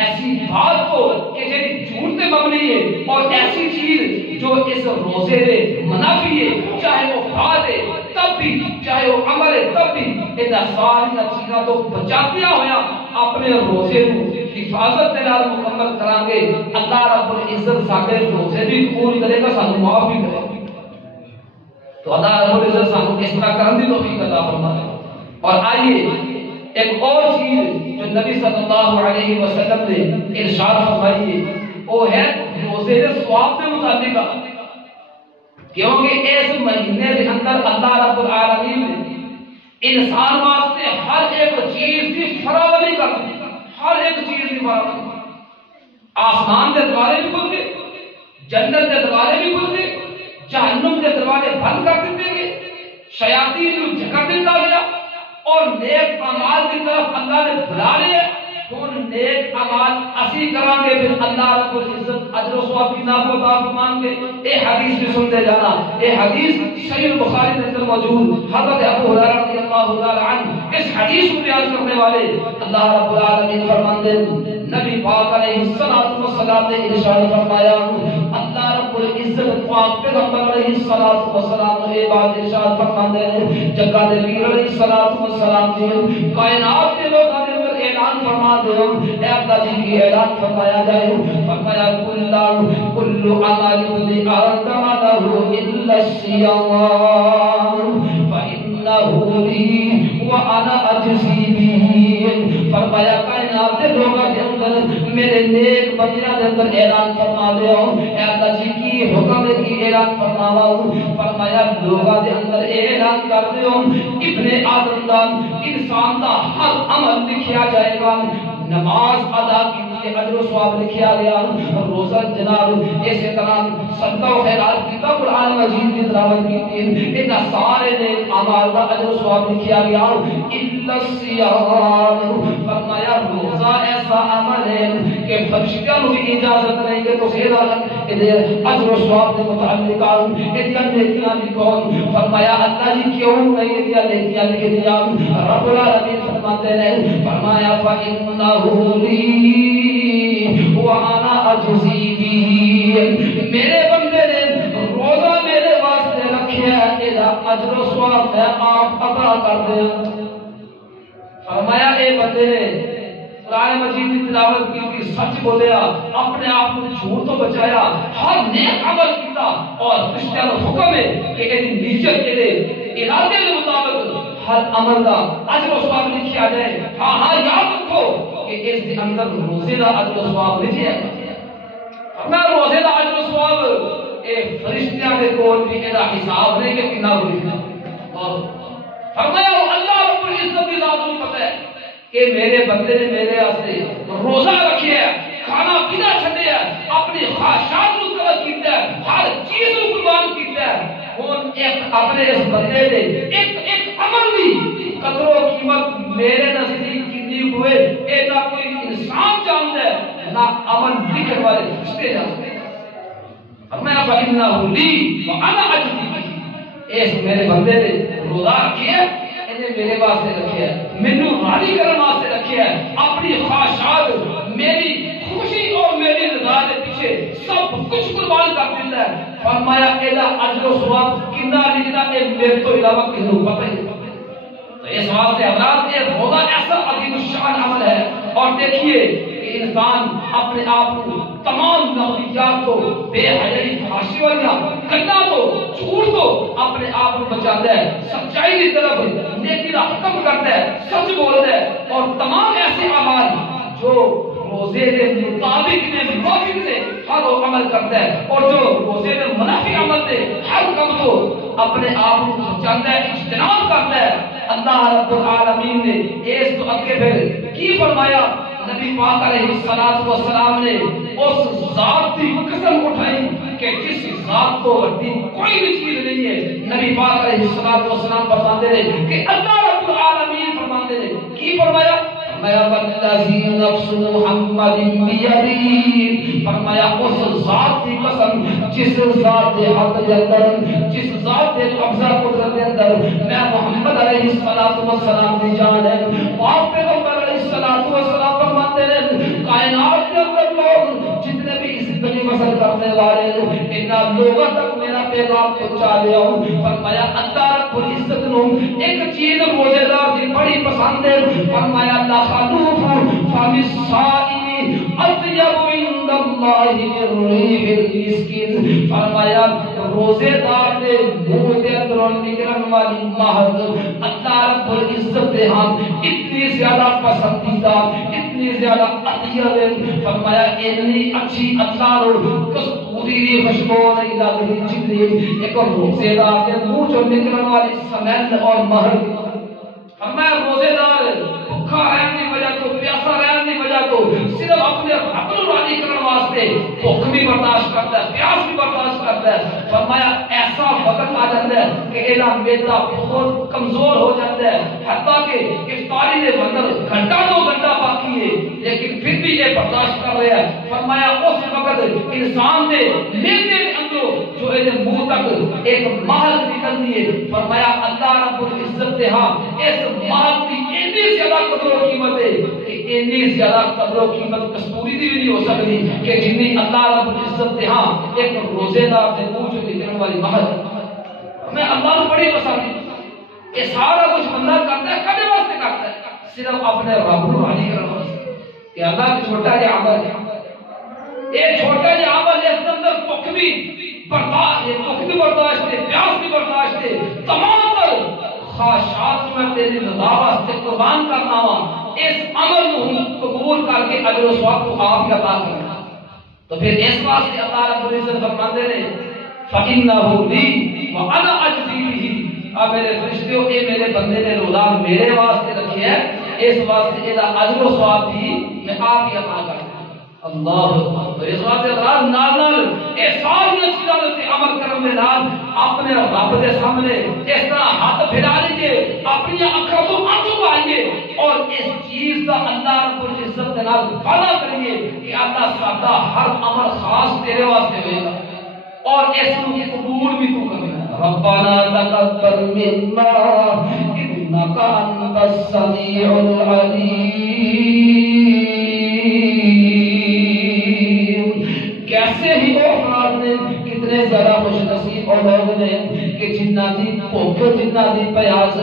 ایسی بات کو کہ جیسے جھوٹ پہ مبنی ہے اور ایسی چیز جو اس روزے دے منافی ہے چاہے وہ بات ہے تب بھی چاہے وہ عمل ہے تب بھی ان ساری چیزاں تو بچاتیاں ہویا اپنے روزے کو حفاظت کے نال مکمل کریں گے اللہ رب العزت سارے روزے بھی قبول کرے گا سانو معاف بھی کرے گا. تو اللہ رب العزت سانو اس طرح کرنے کی توفیق عطا فرمائے. اور آئیے ایک اور چیز جو نبی صلی اللہ علیہ وسلم نے ارشاد فرمائی ہے وہ ہے روزے کے ثواب کے مطابق کیونکہ اس مہینے کے اندر اللہ رب العالمین نے انسان واسطے ہر ایک چیز کی فراوانی کر دی ہر ایک چیز کی فراوانی آسمان کے دروازے بھی کھل گئے جنت کے دروازے بھی کھل گئے جہنم کے دروازے بند کر دیتے گئے شیاطین کو جھکا دیتا گیا اور نیک اعمال کی طرف اللہ نے بلا لیا کون نیک اعمال اسی کریں گے پھر اللہ رب العزت اجر و ثواب کی نام عطا فرمائیں گے. اے حدیث بھی سنتے جانا اے حدیث صحیح البخاری میں اندر موجود حضرت ابو ہریرہ رضی اللہ تعالی عنہ اس حدیث کو بیان کرنے والے اللہ رب العالمین فرماتے ہیں نبی پاک علیہ الصلوۃ والسلام نے ارشاد فرمایا اللہ رب العزت پاک پیغمبر علیہ الصلوۃ والسلام نے بات ارشاد فرماتے ہیں جگہ دے پیر علیہ الصلوۃ والسلام نے کائنات کے لوگوں نے اعلان فرما دو اے اللہ جی کی اعلان فرمایا جائے فرمایا کل عمل ابن آدم له الا الصيام فانه لي وانا اجزي به فرمایا کائنات کے لوگوں کے اندر میرے نیک بندیاں کے اندر اعلان فرما دو اے اللہ جی کی حکم کی اعلان فرماؤ فرمایا لوگوں کے اندر اعلان کر دو ابن آدم دا انسان دا ہر عمل لکھیا جائے گا نماز ادا کی اجر و ثواب لکھیا گیا روزہ جناب اسی طرح صدقہ و خیرات کی قرآن مجید کی تلاوت کی ان سارے نے اعمال کا اجر و ثواب لکھیا گیا الا الصيام فرمایا روزہ ایسا عمل ہے کہ فرشتوں کی اجازت نہیں کہ تو سیدھا اجر و ثواب کے متعلق اتنا نیکیاں لکھو فرمایا اللہ جی کیوں نہیں اتنا نیکیاں لکھ دیا رب العالمین فرماتے ہیں فرمایا فإنه لي وانا اجزي به میرے بندے نے روزہ میرے واسطے رکھیا ہے ادا اجر و ثواب میں آپ عطا کر دے. فرمایا اے بندے نے قرآن مجید کی تلاوت کی سچ بولیا اپنے آپ کو جھوٹ تو بچایا ہر نیک عمل کیتا اور فرشتوں کو حکم ہے کہ ان نیچے کے ارادے کے مطابق ہر عمل کا اجر و ثواب لکھیا جائے. ہاں یاد رکھو کہ اس کے اندر روزے کا اجر و ثواب لکھیا ہے. میں روزے کا اجر و ثواب اے فرشتیاں دے کول بھی ادا حساب نہیں کہ کتنا لکھنا. فرمایا اللہ رب العزت کی ذات کو پتہ ہے کہ میرے بندے نے میرے واسطے روزہ رکھیا ہے, کھانا پینا چھڈیا ہے, اپنی خواہشات کو ترک کیتا ہے, ہر چیز کو قربان کیتا ہے. ہن ایک اپنے اس بندے دے ایک عمل بھی قدر و قیمت میرے نزدیک کتنی ہوئے اے نہ کوئی انسان جانتا ہے نہ عمل لکھنے والے فرشتے جانتے ہیں. فرمایا فإنه لي وأنا أجزي به. اس میرے بندے نے روزہ رکھیا ہے, انہیں میرے واسطے رکھیا ہے, مینوں راضی کرنے واسطے رکھیا ہے. اپنی خواہشات, میری خوشی اور میری رضا کے پیچھے سب کچھ قربان کر دیتا ہے. فرمایا ایدا اجر و ثواب کتنا لکھنا ہے میرے تو علاوہ کسی کو پتہ ہی نہیں. تو اس واسطے حضرات یہ روزہ ایسا عظیم الشان عمل ہے. اور دیکھیے کہ انسان اپنے آپ کو تمام نفسیات کو, بے حیائی فحاشی والیاں گناہ کو, جھوٹ کو اپنے آپ کو بچاتا ہے, سچائی کی طرف نیکی کا حکم کرتا ہے, سچ بولتا ہے, اور تمام ایسے اعمال جو روزے کے مطابق میں موافق سے ہر وہ عمل کرتا ہے, اور جو روزے کے منافی عمل سے ہر کم کو اپنے آپ کو بچاتا ہے, اجتناب کرتا ہے. اللہ رب العالمین نے اس تو اگے پھر کی فرمایا, نبی پاک علیہ الصلوۃ والسلام نے اس ذات کی قسم اٹھائی کہ جس ذات کو بڑی کوئی بھی چیز نہیں ہے. نبی پاک علیہ الصلوۃ والسلام فرماتے ہیں کہ اللہ رب العالمین فرماتے ہیں کی فرمایا, فرمایا والذی نفس محمد بیدی, فرمایا اس ذات کی قسم جس ذات کے ہاتھ کے اندر, جس ذات کے قبضہ قدرت کے اندر میں محمد علیہ الصلوۃ والسلام کی جان ہے. آپ پیغمبر علیہ الصلوۃ والسلام فرماتے ہیں کائنات کے اندر لوگ جتنے بھی زندگی بسر کرنے والے ان لوگوں تک میرا پیغام پہنچا دیا ہوں. فرمایا اللہ رب العزت نو ایک چیز روزے دار کی بڑی پسند ہے. فرمایا لا خلوف فم الصائم اطيب عند الله من ريح المسكين. فرمایا روزے دار دے منہ دے اندروں نکلن والی مہک اللہ رب العزت دے ہاں اتنی زیادہ پسندیدہ, اتنی زیادہ اطیب ہے. فرمایا اتنی اچھی اللہ رو کستوری دی خوشبو نہیں لگتی جتنی ایک روزے دار کے منہ جو نکلن والی سمیل اور مہک. فرمایا روزے دار بھوکا رہنے کی وجہ تو, پیاسا رہنے کی وجہ تو صرف اپنے رب کو راضی کرنے واسطے بھوک بھی برداشت کرتا ہے, پیاس بھی برداشت کرتا ہے. فرمایا ایسا وقت آ جاتا ہے کہ اعلیٰ میدا بہت کمزور ہو جاتا ہے, حتیٰ کہ افطاری کے اندر گھنٹہ 2 گھنٹہ باقی ہے لیکن پھر بھی یہ برداشت کر رہا ہے. فرمایا اس وقت انسان نے میدے کے اندر جو منہ تک ایک مہک نکلتی ہے. فرمایا اللہ رب العزت نے ہاں اس مہک کی اتنی زیادہ قدر و قیمت ہے کہ اتنی زیادہ قدر و قیمت کستوری دی بھی نہیں ہو سکتی کہ جتنی اللہ رب العزت نے ہاں ایک روزے دار سے منہ جو نکلنے والی مہک میں اللہ کو بڑی پسند ہے. یہ سارا کچھ بندہ کرتا ہے کدے واسطے کرتا ہے, صرف اپنے رب کو راضی کرنے واسطے. کہ اللہ کی چھوٹا جہا عمل ہے, یہ چھوٹا جہا عمل ہے, اس کے اندر بھوک بھی برداشت ہے, بھوک بھی برداشت ہے, پیاس بھی برداشت ہے, تمام تر خواہشات میں تیری رضا واسطے قربان کرنا ہوا. اس عمل کو قبول کر کے اجر و ثواب کو آپ ہی عطا کرنا. تو پھر اس واسطے اللہ رب العزت فرماتے ہیں فإنه لي وأنا أجزي به. اب میرے فرشتوں, اے میرے بندے نے روزہ میرے واسطے رکھی ہے, اس واسطے دا اجر و ثواب بھی میں آپ ہی عطا کروں. اللہ تو اس واسطے راز نال اے ساری چیزاں تے عمل کرن دے نال اپنے رب دے سامنے اس طرح ہاتھ پھیلا لیجئے, اپنی اکھاں تو آنسو بہائیے اور اس چیز دا اللہ رب العزت دے نال وعدہ کریے کہ اللہ ساڈا ہر عمل خاص تیرے واسطے ہوئے گا اور اس کو قبول بھی تو کرے گا. ربنا تقبل منا انك انت السميع العليم. کیسے ہی وہ افراد نے, کتنے زیادہ خوش نصیب اور لوگ نے کہ جنہ دی بھوک, جنہ دی پیاس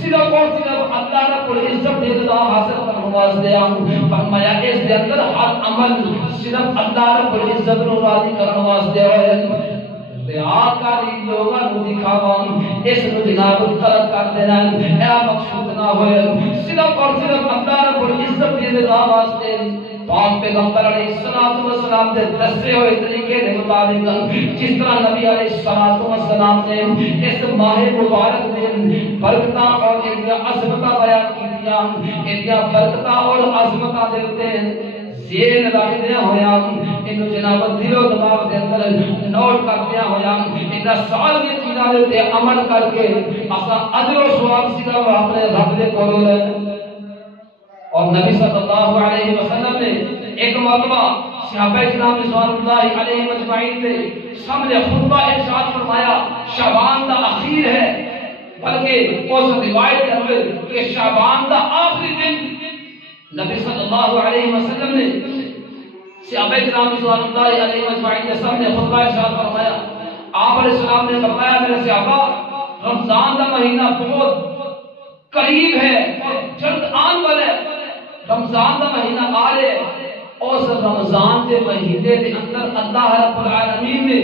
صرف اور صرف اللہ رب العزت کی رضا حاصل کرنے واسطے آؤں. فرمایا اس دے اندر ہر عمل صرف اللہ رب العزت کو راضی کرنے واسطے ہوئے. تے آقا دی لوگاں نوں دکھاواں اس نوں جناب ترک کر دینا اے مقصود نہ ہوئے صرف اور صرف اللہ رب العزت دی رضا واسطے پاک پیغمبر علیہ الصلوۃ والسلام دے دسے ہوئے طریقے دے مطابق جس طرح نبی علیہ الصلوۃ والسلام نے اس ماہ مبارک میں برکتاں اور ان کی عظمتاں بیان کیتیاں ان کی برکتاں اور عظمتاں دے اوتے زین رکھدے ہویا انو جناب دل و دماغ دے اندر نوٹ کرتے ہویا ان سال دی چیزاں دے اوتے عمل کر کے اسا اجر و ثواب سیدھا اپنے رب دے کولوں لے اور نبی صلی اللہ علیہ وسلم نے ایک مرتبہ صحابہ کرام رضوان اللہ علیہم اجمعین نے سامنے خطبہ ارشاد فرمایا شعبان دا اخیر ہے بلکہ اس روایت کے اندر کہ شعبان دا آخری دن نبی صلی اللہ علیہ وسلم نے صحابہ کرام رضوان اللہ علیہم اجمعین کے سامنے خطبہ ارشاد فرمایا آپ علیہ السلام نے فرمایا میرے صحابہ رمضان دا مہینہ بہت قریب ہے اور جلد آن والا ہے رمضان دا مہینہ آ رہے اس رمضان کے مہینے کے اندر اللہ رب العالمین نے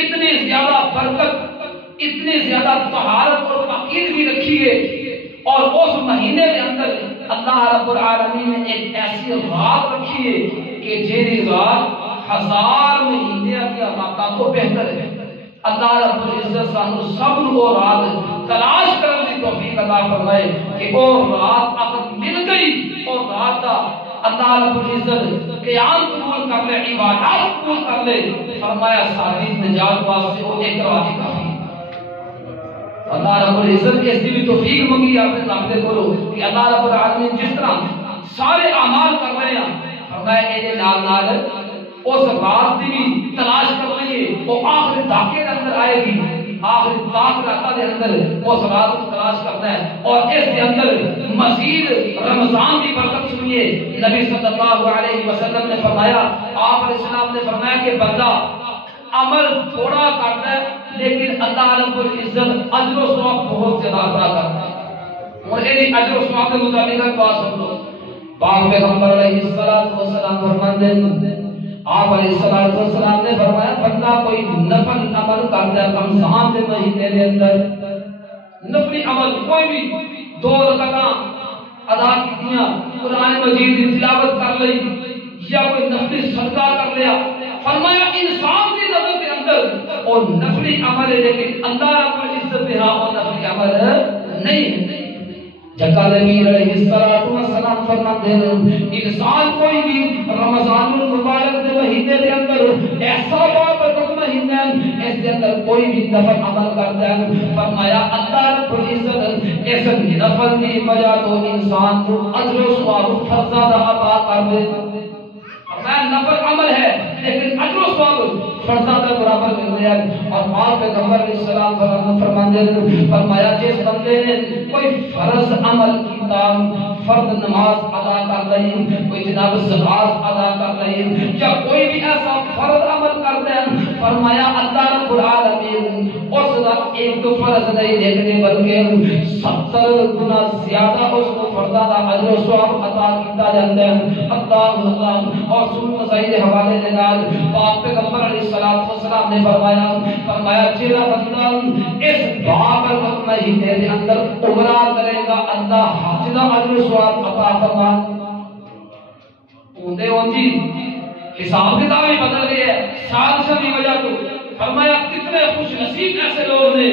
اتنی زیادہ برکت اتنی زیادہ طہارت اور پاکیزگی رکھی ہے اور اس مہینے کے اندر اللہ رب العالمین نے ایک ایسی رات رکھی ہے کہ جیری رات 1000 مہینے کی راتوں کو بہتر ہے اللہ رب العزت سانو سب کو رات تلاش کرنے کی توفیق عطا فرمائے کہ وہ رات اگر مل گئی اور رات کا اللہ رب العزت قیام قبول کر لے عبادات قبول کر لے فرمایا ساری نجات واسطے وہ ایک رات ہی کافی اللہ رب العزت کی اس بھی توفیق منگی آپ نے رابطے کرو کہ اللہ رب العالمین جس طرح سارے اعمال کر رہے ہیں فرمایا اے نال نال اس رات کی بھی تلاش کر رہی ہے وہ آخری دھاکے کے اندر آئے گی آخری طاق رکھتا دے اندر اس رات کو تلاش کرنا ہے اور اس کے اندر مزید رمضان کی برکت سنیے نبی صلی اللہ علیہ وسلم نے فرمایا آپ علیہ السلام نے فرمایا کہ بندہ عمل تھوڑا کرتا ہے لیکن اللہ رب العزت اجر و ثواب بہت زیادہ عطا کرتا ہے اور یہ اجر و ثواب کے مطابق بات سن لو پاک پیغمبر علیہ الصلوۃ والسلام فرماتے ہیں آپ علیہ الصلوۃ والسلام نے فرمایا بندہ کوئی نفل عمل کرتا ہے رمضان کے مہینے کے اندر نفلی عمل کوئی بھی 2 رکعتاں ادا کیتیاں قرآن مجید کی تلاوت کر لی یا کوئی نفلی صدقہ کر لیا فرمایا انسان کی نظر کے اندر اور نفلی عمل ہے لیکن اللہ رب العزت نے ہاں اور نفلی عمل نہیں جگہ نبی علیہ الصلوۃ والسلام فرماتے ہیں انسان کوئی بھی رمضان المبارک کے مہینے کے اندر ایسا بابرکت مہینہ اس کے اندر کوئی بھی نفل عمل کرتا ہے فرمایا اللہ رب العزت اس نفل کی وجہ تو انسان کو اجر و ثواب فرزادہ عطا کر دے فرمایا نفل عمل ہے لیکن اجر و ثواب فرزادہ برابر مل رہا ہے اور پاک پیغمبر علیہ السلام فرماتے ہیں فرمایا جس بندے نے کوئی فرض عمل کیتا فرض نماز ادا کر رہی کوئی جناب زکات ادا کر رہی یا کوئی بھی ایسا فرض عمل کرتے ہیں فرمایا اللہ رب العالمین اس کا ایک تو فرض نہیں دیکھنے بلکہ 70 گنا زیادہ اس کو فرضہ کا اجر و ثواب عطا کیتا جاتا ہے اللہ اور سنت صحیح حوالے کے نال پاک پیغمبر علیہ الصلوۃ والسلام نے فرمایا جیڑا بندہ اس بابرکت مہینے کے اندر عمرہ کرے گا اللہ حج کا اجر و ثواب عطا فرمائے اوندے اونجی حساب کتاب ہی بدل گیا ہے سازش کی وجہ تو فرمایا کتنے خوش نصیب ایسے لوگ نے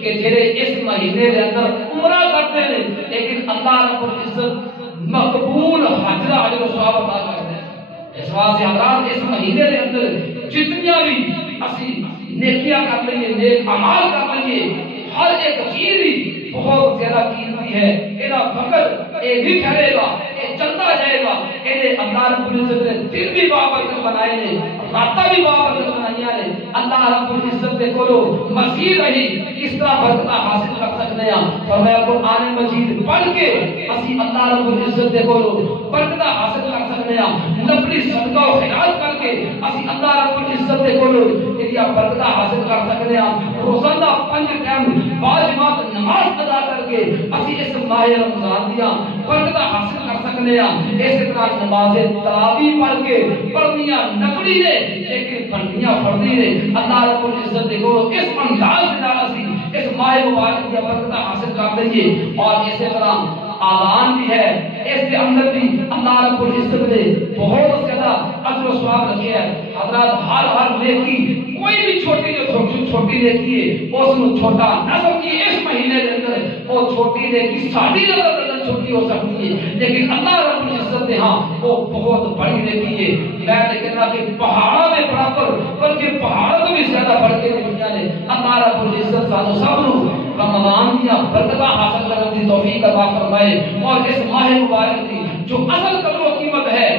کہ جڑے اس مہینے کے اندر عمرہ کرتے ہیں لیکن اللہ رب العزت مقبول حج کا اجر و ثواب عطا کرتے ہیں اس واسطے حضرات اس مہینے کے اندر جتنیاں بھی اسی نیکیاں کر لئیے نیک اعمال کر لئیے ہر ایک چیز ہی بہت زیادہ قیمتی ہے اینا فقر اے بھی ٹھہرے گا اے چلتا جائے گا اے اللہ رب العزت نے دل بھی بابرکت بنائے نے راتہ بھی بابرکت بنائیاں نے اللہ رب العزت نے کولو مزید رہی اس طرح برکتہ حاصل کر سکنے ہیں فرمایا قرآن مجید پڑھ کے اسی اللہ رب العزت نے کولو برکتہ حاصل کر سکنے ہیں نفلی صدقہ و خیرات کر کے اسی اللہ رب العزت نے کولو یہ برکتہ حاصل کر سکنے ہیں روزانہ 5 ٹائم باجماعت نماز ادا کر کے اسی اس ماہ رمضان دیا برکتہ حاصل کر سکنے سکنے اس طرح نماز تراویح پڑھ کے پڑھنیاں نفلی نے لیکن پڑھنیاں فرضی نے اللہ رب العزت دیکھو اس انداز سے اسی اس ماہ مبارک کی برکت حاصل کر دئیے اور اسی طرح آذان بھی ہے اس کے اندر بھی اللہ رب العزت نے بہت زیادہ اجر و ثواب رکھے ہیں حضرات ہر نیکی کوئی بھی چھوٹی نیکی ہے اس کو چھوٹا نہ سمجھیے اس مہینے کے اندر وہ چھوٹی نیکی ساری نظر چھوٹی ہو سکتی ہے لیکن اللہ رب العزت نے ہاں وہ بہت بڑی نیکی ہے میں کہنا کہ پہاڑوں میں برابر بلکہ پہاڑوں سے بھی زیادہ بڑھ کے دنیا نے اللہ رب العزت سانو سب نو رمضان دیا برکتاں حاصل کرنے کی توفیق عطا فرمائے اور اس ماہ مبارک کی جو اصل قدر و قیمت ہے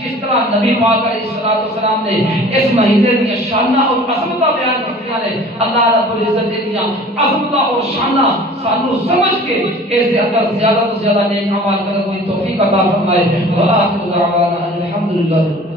جس طرح نبی پاک علیہ الصلوۃ والسلام نے اس مہینے کی شانہ اور عظمت بیان کیتیاں نے اللہ رب العزت دیا عظمت اور شانہ سانو سمجھ کے اس کے اندر زیادہ سے زیادہ نیک اعمال کرنے کی توفیق عطا فرمائے وآخر دعوانا الحمدللہ